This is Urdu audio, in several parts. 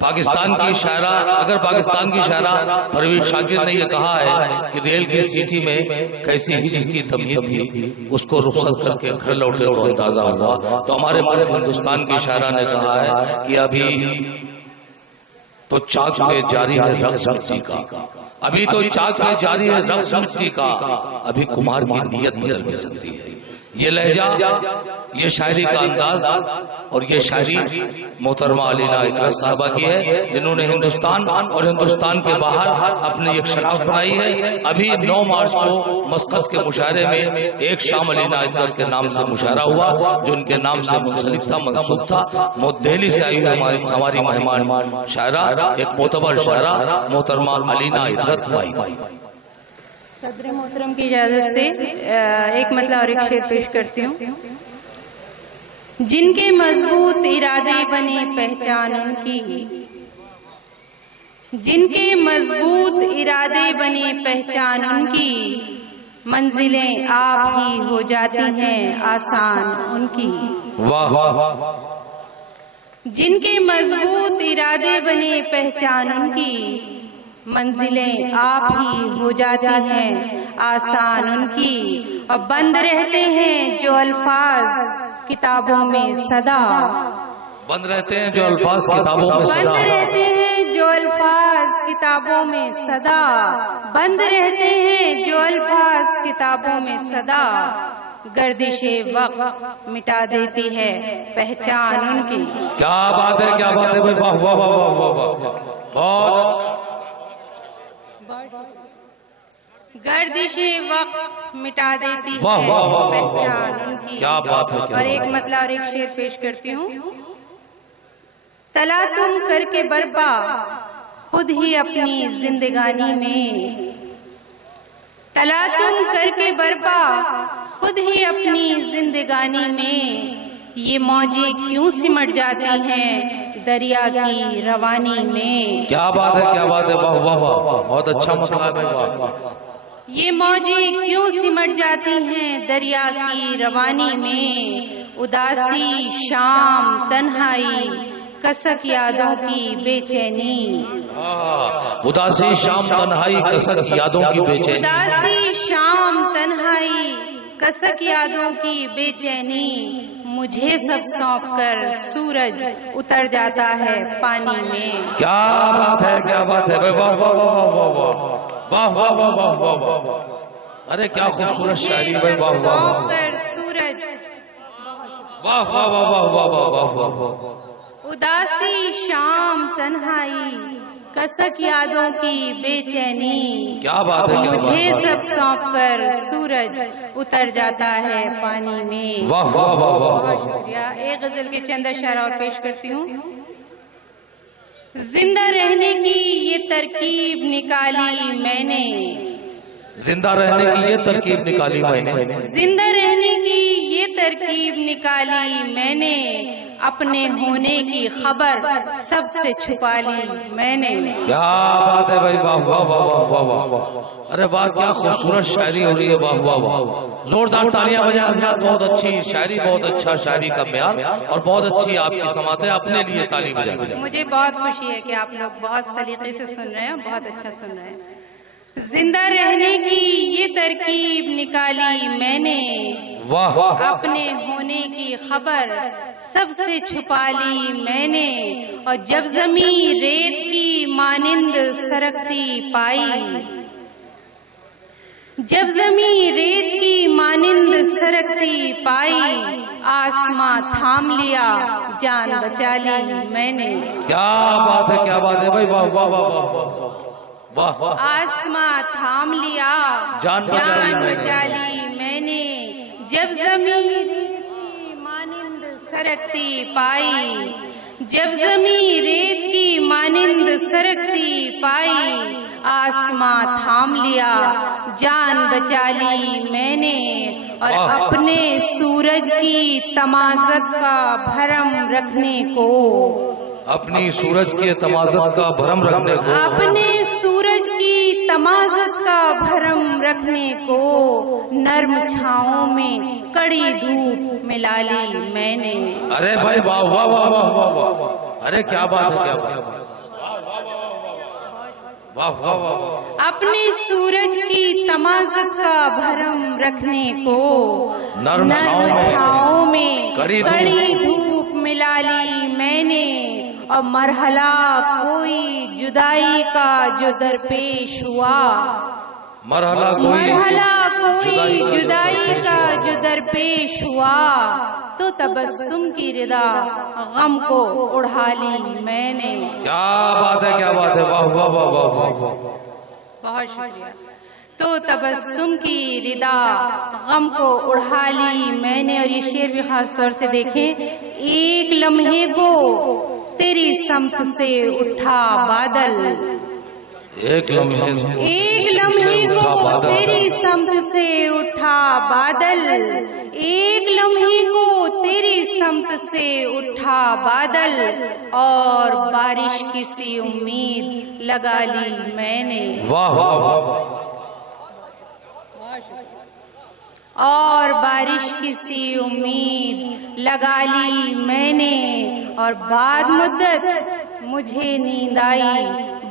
پاکستان کی شاعرہ، اگر پاکستان کی شاعرہ پروین شاکر نے یہ کہا ہے کہ ریل کی سیٹی میں کیسی ہجر کی تمہید تھی، اس کو رخصت کر کے گھر لوٹے تو اندازہ ہوا، تو ہمارے ملک ہندوستان کی شاعرہ نے کہا ہے کہ ابھی تو چاک میں جاری ہے رقص مٹی کا، ابھی تو چاک میں جاری ہے رقص مٹی کا، ابھی کمار کی نیت بدل بھی سکتی ہے۔ یہ لہجہ، یہ شاعری کا انداز اور یہ شاعری محترمہ علینا اطرت صاحبہ کی ہے، جنہوں نے ہندوستان اور ہندوستان کے باہر اپنی ایک شناخت بنائی ہے۔ ابھی 9 مارچ کو مسقط کے مشاعرے میں ایک شام علینا اطرت کے نام سے مشاعرہ ہوا، جو ان کے نام سے منسلک تھا، منسوب تھا۔ دہلی سے آئی ہوئی ہماری مہمان شاعرہ، ایک معتبر شاعرہ محترمہ علینا اطرت بھائی۔ صدر محترم کی اجازت سے ایک مطلع اور ایک شعر پیش کرتی ہوں۔ جن کے مضبوط ارادے بنے پہچان ان کی، جن کے مضبوط ارادے بنے پہچان ان کی، منزلیں آپ ہی ہو جاتی ہیں آسان ان کی۔ جن کے مضبوط ارادے بنے پہچان ان کی، منزلیں آپ ہی ہو جاتی ہیں آسان ان کی۔ اور بند رہتے ہیں جو الفاظ کتابوں میں صدا، بند رہتے ہیں جو الفاظ کتابوں میں صدا، بند رہتے ہیں جو الفاظ کتابوں میں صدا، بند رہتے ہیں جو الفاظ کتابوں میں صدا، گردش وقت مٹا دیتی ہے پہچان ان کی۔ کیا بات ہے، کیا بات ہے بھائی، واہ واہ واہ واہ واہ، بہت گردش وقت مٹا دیتی ہے واہ واہ واہ واہ، پہچان ان کی۔ کیا بات ہے، اور ایک مطلع اور ایک شعر پیش کرتی ہوں۔ تلا تم کر کے برپا خود ہی اپنی زندگانی میں، تلا تم کر کے برپا خود ہی اپنی زندگانی میں، یہ موجیں کیوں سمٹ جاتی ہیں دریا کی روانی میں۔ کیا بات ہے، کیا بات ہے، واہ واہ واہ، بہت اچھا مطلب ہے، واہ۔ یہ موجیں کیوں سمٹ جاتی ہیں دریا کی روانی میں، اداسی شام تنہائی کسک یادوں کی بے چینی، اداسی شام تنہائی کسک یادوں کی بے چینی، اداسی شام تنہائی کسک یادوں کی بے چینی، مجھے سب سونپ کر سورج اتر جاتا ہے پانی میں۔ کیا بات ہے، کیا بات ہے، واہ واہ واہ واہ واہ واہ واہ واہ واہ واہ واہ واہ، ارے کیا خوبصورت شاعری بھائی، واہ واہ سونپ کر سورج، واہ واہ واہ واہ واہ واہ واہ واہ، اداسی شام تنہائی کسک یادوں کی بے چینی، کیا بات ہے، کیا بات مجھے ہے، سب سونپ کر سورج اتر جاتا ہے پانی میں۔ واہ واہ واہ واہ بہت شکریہ۔ ایک غزل کے چند اشعار اور پیش کرتی ہوں۔ زندہ رہنے کی یہ ترکیب نکالی میں نے، زندہ رہنے کی یہ ترکیب نکالی میں نے، زندہ رہنے کی یہ ترکیب نکالی میں نے، اپنے ہونے کی خبر سب سے چھپا لی میں نے۔ کیا بات ہے بھائی، واہ واہ واہ واہ واہ واہ، ارے واہ کیا خوبصورت شاعری ہو رہی ہے، واہ واہ واہ، زوردار تالیاں بجائیں حضرات، بہت اچھی شاعری، بہت اچھا شاعری کا معیار، اور بہت اچھی آپ کی سماعت ہے، اپنے لیے تالی بجائیں۔ مجھے بہت خوشی ہے کہ آپ لوگ بہت سلیقے سے سن رہے ہیں، بہت اچھا سن رہے ہیں۔ زندہ رہنے کی یہ ترکیب نکالی میں نے، واہ، اپنے ہونے کی خبر سب سے چھپا لی میں نے، اور جب زمین ریت کی مانند سرکتی پائی، جب زمین ریت کی مانند سرکتی پائی، آسماں تھام لیا جان بچا لی میں نے۔ کیا بات ہے، کیا بات ہے بھائی، واہ واہ واہ واہ واہ، آسماں تھام لیا جان بچا لی میں نے، جب زمین کی مانند سرکتی پائی، جب زمین ریت کی مانند سرکتی پائی، آسماں تھام لیا جان بچا لی میں نے، اور اپنے سورج کی تمازت کا بھرم رکھنے کو، اپنی سورج کے تمازت کا بھرم رکھنے کو، اپنے سورج کی تمازت کا بھرم رکھنے کو، نرم چھاؤں میں کڑی دھوپ ملا لی میں نے۔ ارے بھائی واہ واہ واہ واہ واہ، ارے کیا بات ہے، کیا بات ہے، واہ واہ واہ، اپنے سورج کی تمازت کا بھرم رکھنے کو نرم چھاؤں میں کڑی دھوپ ملا لی میں نے، اور مرحلہ کوئی جدائی کا جو درپیش ہوا، مرحلہ کوئی جدائی کا جو درپیش ہوا، تو تبسم کی ردا غم کو اڑا لی میں نے۔ کیا بات ہے، کیا بات ہے، واہ واہ واہ واہ واہ، بہت شکریہ۔ تو تبسم کی ردا غم کو اڑا لی میں نے، اور یہ شعر بھی خاص طور سے دیکھیں، ایک لمحے کو تیری سمت سے اٹھا بادل، ایک لمحے کو تیری سمت سے اٹھا بادل، ایک لمحے کو تیری سمت سے اٹھا بادل، اور بارش کی سی امید لگا لی میں نے، واہ واہ واہ، اور بارش کی سی امید لگا لی میں نے، اور بعد مدت مجھے نیند آئی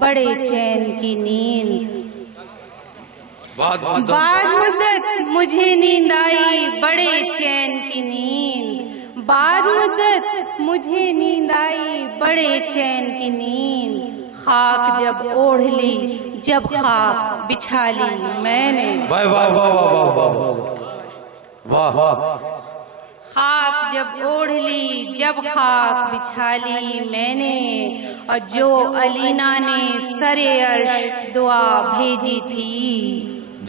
بڑے چین کی نیند، بعد مدت مجھے نیند آئی بڑے چین کی نیند، بعد مدت مجھے نیند آئی بڑے چین کی نیند، خاک جب اوڑھ لی جب خاک بچھا لی میں نے، واہ واہ واہ واہ واہ واہ، خاک جب اوڑھ لی جب خاک بچھا لی میں نے، اور جو علینا نے سر عرش دعا بھیجی تھی،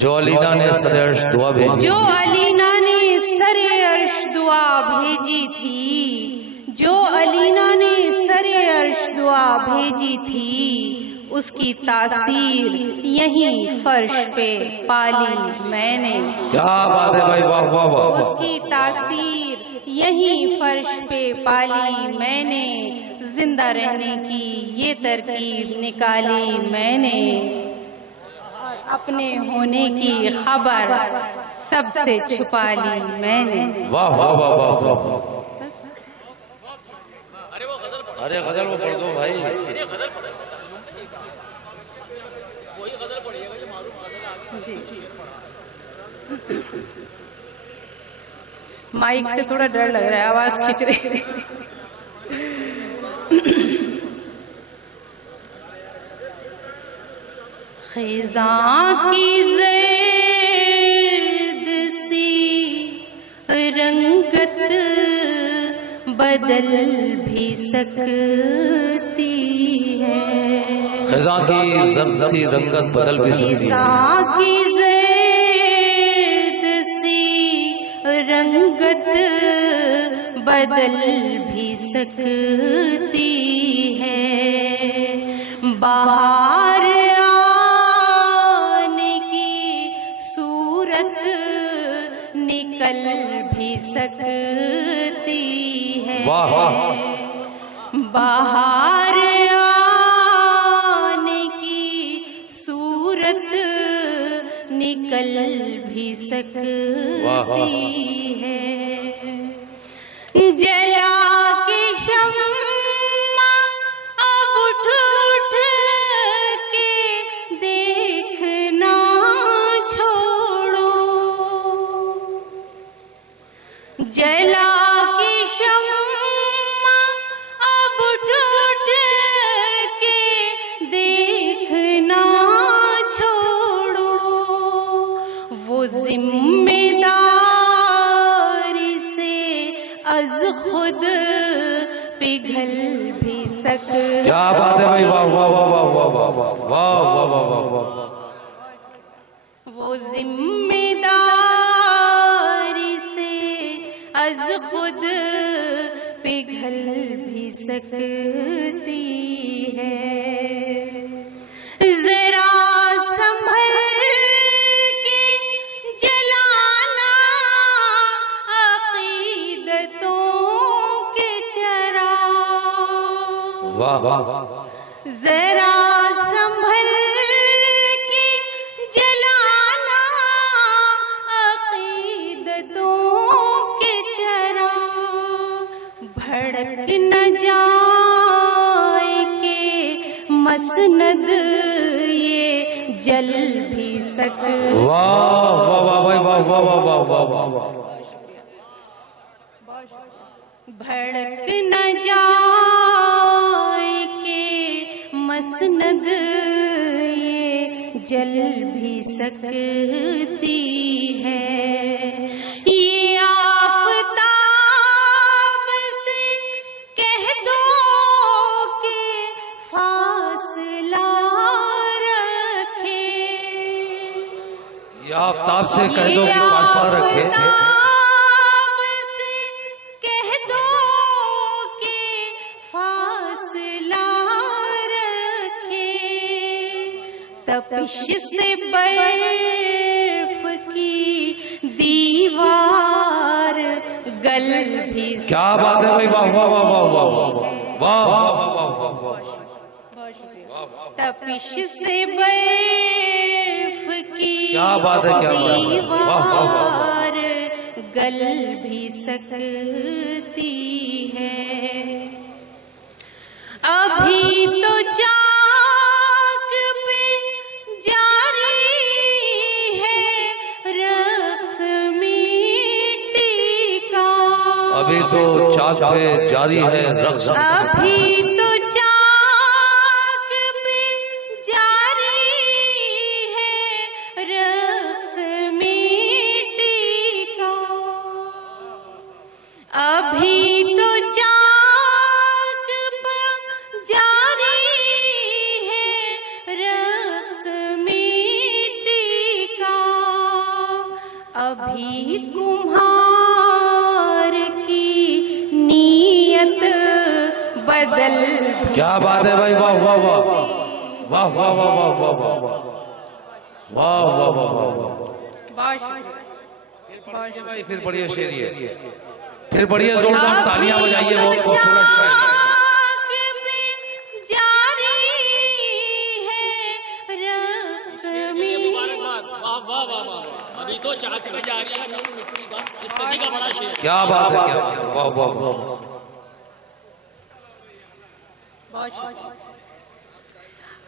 جو علینا نے سر عرش دعا بھیجی، جو علینا نے سر عرش دعا بھیجی تھی، جو علینا نے سر عرش دعا بھیجی تھی، اس کی تاثیر یہیں فرش پہ پالی میں نے، کیا بات ہے بھائی، واہ واہ واہ، اس کی تاثیر یہیں فرش پہ پالی میں نے، زندہ رہنے کی یہ ترکیب نکالی میں نے، اپنے ہونے کی خبر سب سے چھپا لی میں نے۔ واہ واہ واہ واہ واہ، ارے غزل وہ پڑھ دو بھائی، جی مائک سے تھوڑا ڈر لگ رہا ہے، آواز کھچ رہی ہے۔ خزاں کی زرد سی رنگت بدل بھی سکتی ہے، خزاں کی زرد سی رنگت بدل بھی سکتی ہے، خزاں کی زرد سی رنگت بدل بھی سکتی ہے، بہار آنے کی صورت نکل بھی سکتی ہے، واہ بہار آنے کی صورت نکل بھی سکتی ہے، جلا کے شمع اب اٹھ اٹھ کے دیکھنا چھوڑو، جلا کے شمع اب اٹھ اٹھ کے دیکھنا چھوڑو، وہ ذمہ داری سے از خود پگھل بھی سکتی، کیا بات ہے بھائی، واہ واہ واہ واہ واہ واہ واہ واہ واہ، وہ ذمہ داری سے از خود پگھل بھی سکتی ہے، ذرا سنبھل کے جلانا عقیدتوں کے چراغ، واہ واہ، ذرا سنبھل کے جلانا عقیدتوں کے چراغ، بھڑک نہ جائے مسند یہ جل بھی سکتی واہ واہ واہ واہ واہ واہ واہ واہ واہ، بھڑک نہ جائے کہ مسند یہ جل بھی سکتی ہے، یہ آفتاب سے کہہ دو کہ فاصلہ رکھے، یہ آفتاب سے کہہ دو کہ فاصلہ رکھے، تپش سے برف کی دیوار گل بھی کیا بات ہے بھائی، واہ واہ واہ واہ واہ واہ واہ واہ، تپش سے برف کی کیا بات ہے، کیا بات ہے، واہ واہ واہ، دیوار گل بھی سکتی ہے، ابھی تو چاک پہ جاری ہے رقص مٹی کا، ابھی تو چاک پہ جاری ہے رقص، ابھی تو چاک پہ جاری ہے رقص مٹی کا، ابھی تو چاک پہ جاری ہے رقص مٹی کا، ابھی کمہار کی نیت بدل کیا بات ہے بھائی، واہ واہ واہ واہ واہ واہ واہ واہ واہ واہ واہ واہ واہ، بھائی پھر بڑی شعری ہے، پھر بڑی زوردار تالیاں بجائیے، بہت خوبصورت شاعری، جاری ہے رقص ابھی تو چاک پہ جاری ہے اس صدی کا بڑا شعر، کیا بات ہے، کیا بات ہے، واہ واہ واہ،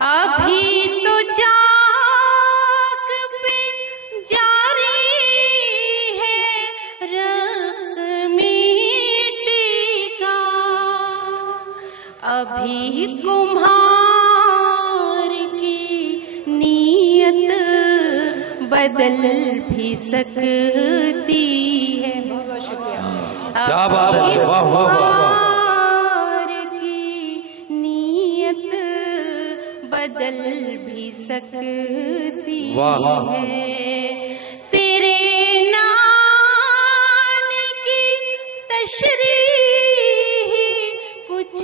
ابھی تو چاک پہ جاری ہے رقص مٹی کا، ابھی کمہار کی نیت بدل بھی سکتی ہے، کیا بات ہے، واہ واہ واہ، کمہار کی نیت بدل بھی سکتی ہے، تیرے نام کی تشریح کچھ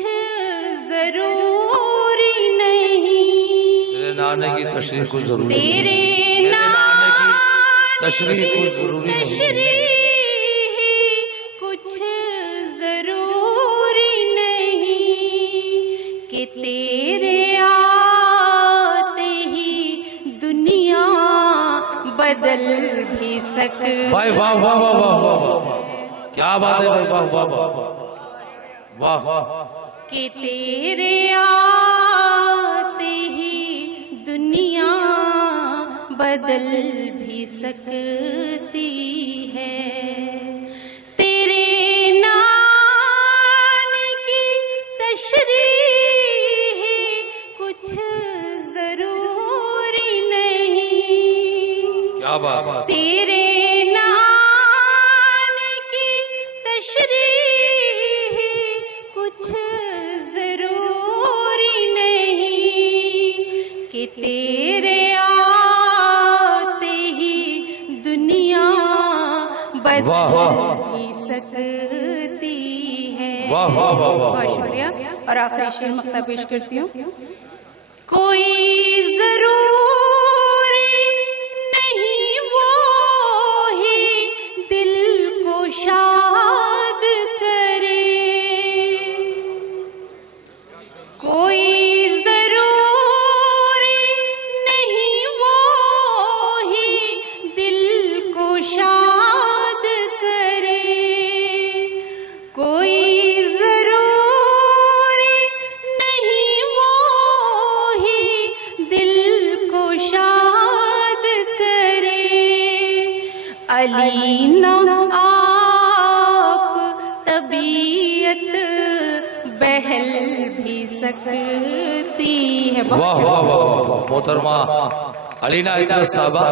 ضروری نہیں، تیرے نانے کی تشریح کچھ ضروری نہیں، تیرے نام تشریح کچھ ضروری نہیں، تشریح کچھ ضروری نہیں، کہ تیرے آتے ہی دنیا بدل بھی سکتی، بھائی واہ واہ واہ واہ واہ واہ، کیا بات ہے بھائی، واہ واہ واہ واہ، کہ تیرے آتے ہی دنیا بدل بھی سکتی ہے، تیرے نام کی تشریح کچھ ضروری نہیں، کیا بات ہے، تیرے نام کی تشریح کچھ ضروری نہیں، کہ تیرے آتے ہی دنیا بدل بھی سکتی ہے، واہ واہ واہ واہ، بہت شکریہ، اور آخری شعر مقطع پیش کرتی ہوں، کوئی ضروری نہیں وہی دل کو شاد کرے، کوئی ضروری نہیں وہی دل کو شاد کرے، کوئی ضروری نہیں وہی علی نہ آپ طبیعت بہل بھی سکتی ہے۔ واہ واہ واہ، محترمہ علینا اطرت صاحبہ